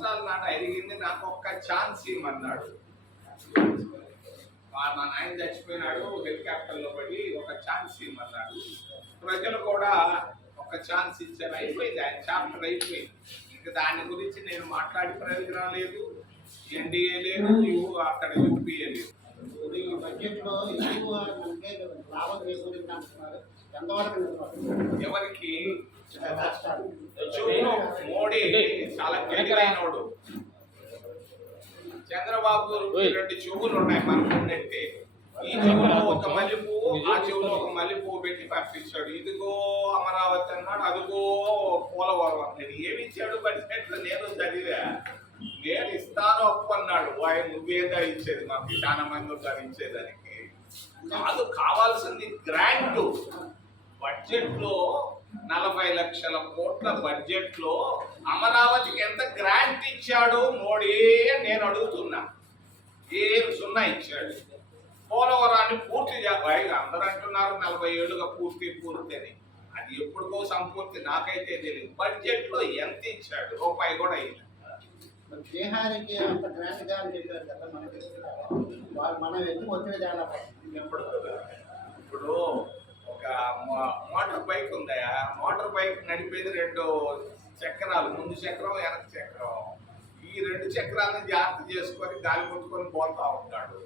సంవత్సరాల నాడు అడిగింది నాకు ఒక్క ఛాన్స్ ఇవ్వమన్నాడు. మా- నాయన చచ్చిపోయినాడు హెలికాప్టర్లో పడి ఒక ఛాన్స్ ఇవ్వమన్నాడు. ప్రజలు కూడా ఒక ఛాన్స్ ఇచ్చారు అయిపోయింది ఆయన చాప్టర్ అయిపోయింది. ఇంకా దాని గురించి నేను మాట్లాడి ప్రయోజనం లేదు ఎన్డీఏ లేదు అక్కడ యూపీఏ లేదు. ఈ బడ్జెట్లో ఎక్కువ అంటే లాభం చేకూరింది అంటున్నారు. ఎంతవరకు? ఎవరికి? చూడు మోడీ చాలా తెలివైనోడు చంద్రబాబు రెండు చెవులు ఉన్నాయి మనకు ఉన్నట్టే ఈ చెవులో ఒక మల్లెపూ ఆ చెవులో ఒక మల్లెపూ పెట్టి పంపించాడు. ఇదిగో అమరావతి అన్నాడు అదిగో పోలవరం అన్నాడు. ఏమి ఇచ్చాడు బడ్జెట్ నేను చదివా. నేను ఇస్తాను అప్పు అన్నాడు. ఆయన నువ్వేదా ఇచ్చేది మాకు. చాలా మంది ఉంటారు ఇచ్చేదానికి కాదు కావాల్సింది గ్రాంట్. బడ్జెట్లో నలభై లక్షల కోట్ల బడ్జెట్లో అమరావతికి ఎంత గ్రాంట్ ఇచ్చాడు మోడీ అని నేను అడుగుతున్నా. ఏం సున్నా ఇచ్చాడు? పోలవరాన్ని పూర్తి చేయాలి అందరూ అంటున్నారు నలభై ఏళ్ళుగా పూర్తి పూర్తి అని అది ఎప్పుడుకో సంపూర్తి నాకైతే తెలియదు బడ్జెట్లో ఎంత ఇచ్చాడు? రూపాయి కూడా అయింది అంత అని చెప్పారు కదా మనకి. వాళ్ళు మనం ఎందుకు ఒత్తిడి తేడా ఇప్పుడు ఇప్పుడు ఒక మోటార్ బైక్ ఉందయా మోటార్ బైక్ నడిపేది రెండు చక్రాలు. ముందు చక్రం వెనక చక్రం. ఈ రెండు చక్రాలను జాగ్రత్త చేసుకొని గాలి కొట్టుకొని పోతా ఉంటాడు.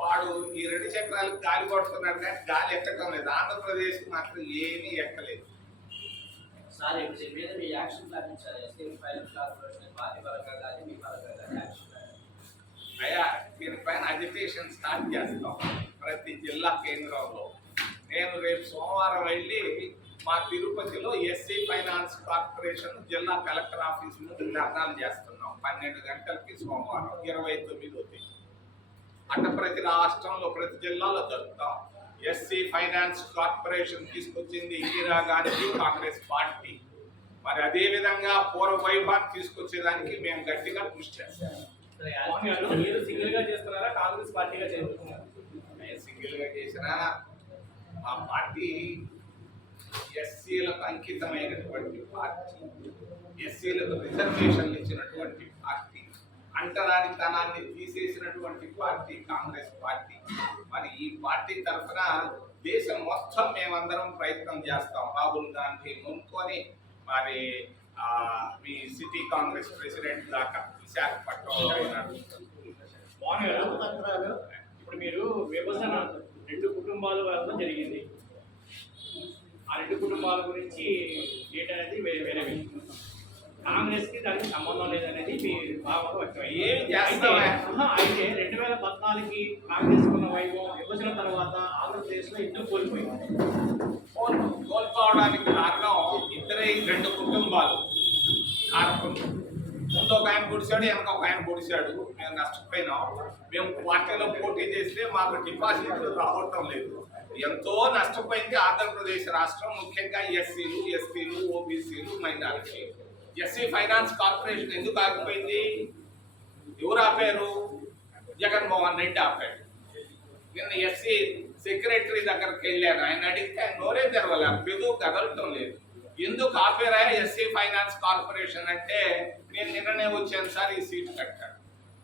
వాడు ఈ రెండు చక్రాలకు గాలి కొడుతున్నాడు కానీ గాలి ఎక్కడం లేదు. ఆంధ్రప్రదేశ్ మాత్రం ఏమీ ఎక్కలేదు. సార్ ఇప్పుడు దీని మీద మీ యాక్షన్ ప్లాన్ ఇచ్చారు ఎస్టీ ఫైనాన్స్ కార్పొరేషన్ పార్టీ పరంగా కానీ మీ పరంగా కానీ యాక్షన్ ప్లాన్ అయ్యా దీనిపైన అజిటేషన్ స్టార్ట్ చేస్తాం. ప్రతి జిల్లా కేంద్రంలో. నేను రేపు సోమవారం వెళ్ళి మా తిరుపతిలో ఎస్సీ ఫైనాన్స్ కార్పొరేషన్ జిల్లా కలెక్టర్ ఆఫీస్ ముందు ధర్నాలు చేస్తున్నాం. పన్నెండు గంటలకి సోమవారం ఇరవై తొమ్మిదో తేదీ. అట్ట ప్రతి రాష్ట్రంలో ప్రతి జిల్లాలో జరుపుతాం. ఎస్సీ ఫైనాన్స్ కార్పొరేషన్ తీసుకొచ్చింది ఇందిరా గాంధీ కాంగ్రెస్ పార్టీ. మరి అదే విధంగా పూర్వ వైభాగ్ తీసుకొచ్చేదానికి మేము గట్టిగా కృషి చేస్తాం. మీరు సింగిల్గా చేస్తున్నారా కాంగ్రెస్ పార్టీగా చేస్తున్నారా? నేను సింగిల్గా చేసిన మా పార్టీ ఎస్సీలకు అంకితమైనటువంటి పార్టీ. ఎస్సీలకు రిజర్వేషన్లు ఇచ్చినటువంటి పార్టీ. అంటరానితనాన్ని తీసేసినటువంటి పార్టీ కాంగ్రెస్ పార్టీ. మరి ఈ పార్టీ తరఫున దేశం మొత్తం మేమందరం ప్రయత్నం చేస్తాం. రాహుల్ గాంధీ ముందుకొని మరి ఆ, మీ సిటీ కాంగ్రెస్ ప్రెసిడెంట్ దాకా విశాఖపట్నం వెళ్ళినాడు. మోహన్ గారు పత్రాలు ఇప్పుడు మీరు విభజన రెండు కుటుంబాల వల్ల జరిగింది. ఆ రెండు కుటుంబాల గురించి ఏంటనేది వేరే వేరే విషయం. కాంగ్రెస్కి దానికి సంబంధం లేదనేది మీ చేస్తావా? అయితే- రెండు వేల పద్నాలుగుకి కాంగ్రెస్ ఉన్న వైభవం విభజన తర్వాత ఆంధ్రప్రదేశ్లో ఎందుకు కోల్పోయింది కోల్- కోల్పోవడానికి కారణం ఇద్దరే రెండు కుటుంబాలు కారకులు ముందు ఒక ఆయన పొడిచాడు వెనక ఒక ఆయన పొడిచాడు. మేము నష్టపోయినాం. మేము పార్టీలో పోటీ చేస్తే మాకు డిపాజిట్లు రావటం లేదు. ఎంతో నష్టపోయింది ఆంధ్రప్రదేశ్ రాష్ట్రం ముఖ్యంగా ఎస్సీలు ఎస్టీలు ఓబీసీలు మైనారిటీ. ఎస్సీ ఫైనాన్స్ కార్పొరేషన్ ఎందుకు ఆగిపోయింది? ఎవరు ఆపారు? జగన్మోహన్ రెడ్డి ఆపాడు. నిన్న ఎస్సీ సెక్రటరీ దగ్గరికి వెళ్ళాను. ఆయన అడిగితే ఆయన నోరే తెరవలేదు పెదు కదలటం లేదు. ఎందుకు ఆపేరా ఎస్సీ ఫైనాన్స్ కార్పొరేషన్ అంటే నేను నిన్ననే వచ్చాను సార్ ఈ సీట్ కట్టాను.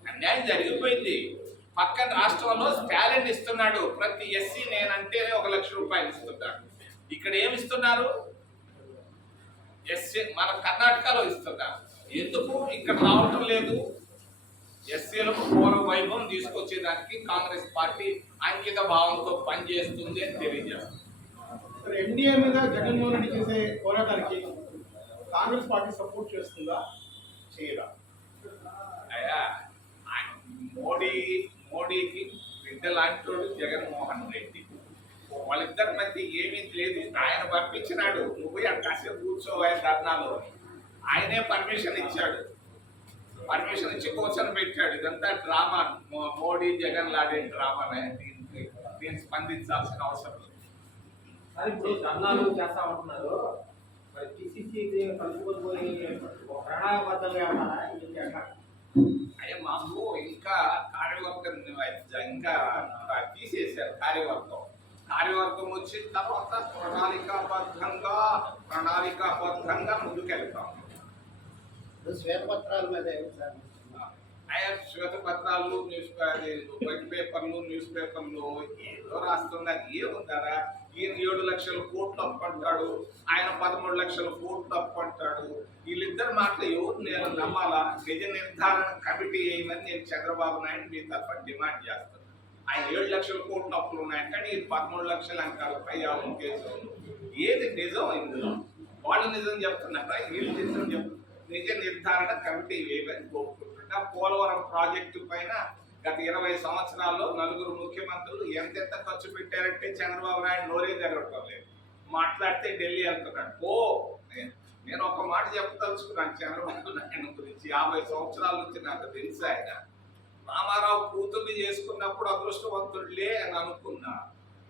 అన్యాయం జరిగిపోయింది. పక్కన రాష్ట్రంలో టాలెంట్ ఇస్తున్నాడు. ప్రతి ఎస్సీ నేనంటే ఒక లక్ష రూపాయలు ఇస్తున్నాడు. ఇక్కడ ఏమి ఇస్తున్నారు? ఎస్సీ మన కర్ణాటకలో ఇస్తున్నారు. ఎందుకు ఇక్కడ రావటం లేదు? ఎస్సీలకు పూర్వ వైభవం తీసుకొచ్చేదానికి కాంగ్రెస్ పార్టీ అంకిత భావంతో పనిచేస్తుంది అని తెలియజేస్తుంది. మరి ఎన్డీఏ మీద జగన్మోహన్ రెడ్డి చేసే పోరాటానికి కాంగ్రెస్ పార్టీ సపోర్ట్ చేస్తుందా? చేయరా అయ్యా మోడీ మోడీకి బిడ్డ లాంటి జగన్మోహన్ రెడ్డి. వాళ్ళిద్దరి మధ్య ఏమీ లేదు ఆయన పంపించినాడు. నువ్వు అక్కడ కూర్చోవాలి ధర్నాలో. ఆయనే పర్మిషన్ ఇచ్చాడు. పర్మిషన్ ఇచ్చి కూర్చొని పెట్టాడు. ఇదంతా డ్రామా. మోడీ జగన్ లాడే డ్రామానే దీనికి దీన్ని స్పందించాల్సిన అవసరం ఇప్పుడు ధర్నాలు చేస్తా ఉంటున్నారు. మరి పిసిసి కలుపుకొని ప్రణాళికబద్ధంగా ఉన్నారా? ఇది ఎట్లా అయ్యా మాకు ఇంకా కార్యవర్గం ఇంకా తీసేశారు కార్యవర్గం. కార్యవర్గం వచ్చిన తర్వాత ప్రణాళికాబద్ధంగా ప్రణాళికాబద్ధంగా ముందుకెళ్తాం. శ్వేతపత్రాల మీద ఏమి సార్? ఆయన శ్వేతపత్రాలు న్యూస్ వైట్ పేపర్లు న్యూస్ పేపర్లు ఏదో రాస్తున్నారు ఏముందారా ఈయన ఏడు లక్షల కోట్లు అప్పంటాడు ఆయన పదమూడు లక్షల కోట్లు అప్పంటాడు. వీళ్ళిద్దరు మాటలు ఎవరు నేను నమ్మాలా? నిజ నిర్ధారణ కమిటీ అయిందని నేను చంద్రబాబు నాయుడు మీ తరఫున డిమాండ్ చేస్తాను ఆయన ఏడు లక్షల కోట్లు అప్పులు ఉన్నాయంటే కానీ ఈ పదమూడు లక్షలు అంటారు పై ఆవుల కేసు ఏది నిజం ఇందులో? వాళ్ళు నిజం చెప్తున్నారా? వీళ్ళు నిజం చెప్తున్నారు నిజ నిర్ధారణ కమిటీ వేయమని కోరుకుంటున్నా పోలవరం ప్రాజెక్టు పైన గత ఇరవై సంవత్సరాల్లో నలుగురు ముఖ్యమంత్రులు ఎంతెంత ఖర్చు పెట్టారంటే చంద్రబాబు నాయుడు నోరే జరగటం లేదు. మాట్లాడితే ఢిల్లీ వెళ్తున్నాడు. ఓ నేను- నేను ఒక మాట చెప్పదలుచుకున్నాను చంద్రబాబు నాయుడు గురించి. యాభై సంవత్సరాల నుంచి నాకు తెలుసు ఆయన. రామారావు కూతుర్ని చేసుకున్నప్పుడు అదృష్టవంతుడులే అని అనుకున్నా.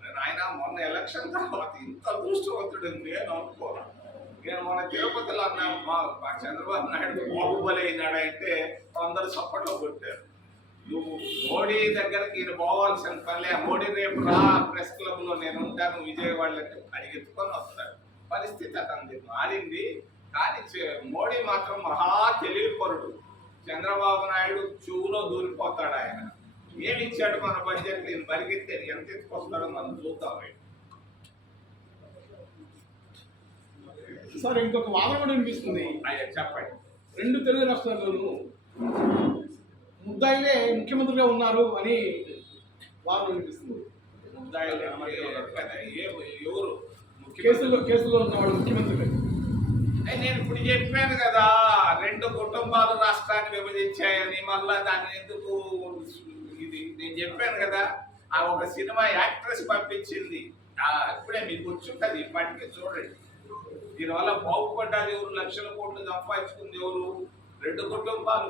నేను ఆయన మొన్న ఎలక్షన్ తర్వాత ఇంత అదృష్టవంతుడు నేను అనుకోను. నేను మన తిరుపతిలో అన్నా మా చంద్రబాబు నాయుడు బాహుబలి అయినాడంటే అందరు చప్పట్లో కొట్టారు. నువ్వు మోడీ దగ్గరికి ఈయన పోవాల్సిన పనిలే మోడీ రేపు రా ప్రెస్ క్లబ్లో నేను ఉంటాను విజయవాడలో అడిగెత్తుకొని వస్తాడు పరిస్థితి అతనిది మారింది కానీ మోడీ మాత్రం మహా తెలివిపరుడు. చంద్రబాబు నాయుడు చెవులో దూరిపోతాడు ఆయన. ఏమి ఇచ్చాడు మన బడ్జెట్ నేను పరిగెత్తే ఎంత ఎత్తుకొస్తాడో మనం చూద్దాం సార్ ఇంకొక వాదన కూడా వినిపిస్తుంది. చెప్పండి. రెండు తెలుగు రాష్ట్రాల్లోనూ ముద్దాయిలే ముఖ్యమంత్రిగా ఉన్నారు అని వాదన వినిపిస్తుంది. ముద్దాయిలు ఎవరు? కేసుల్లో కేసుల్లో ఉన్నవాడు ముఖ్యమంత్రి నేను ఇప్పుడు చెప్పాను కదా రెండు కుటుంబాలు రాష్ట్రాన్ని విభజించాయని మళ్ళా దాన్ని ఎందుకు ఇది నేను చెప్పాను కదా ఆ ఒక సినిమా యాక్ట్రెస్ పంపించింది. ఆ, ఇప్పుడే మీకు వచ్చుంటది ఇప్పటికే చూడండి. దీనివల్ల బాగుపడ్డది ఎవరు? లక్షల కోట్లు సంపాదించుకుంది ఎవరు? రెండు కుటుంబాలు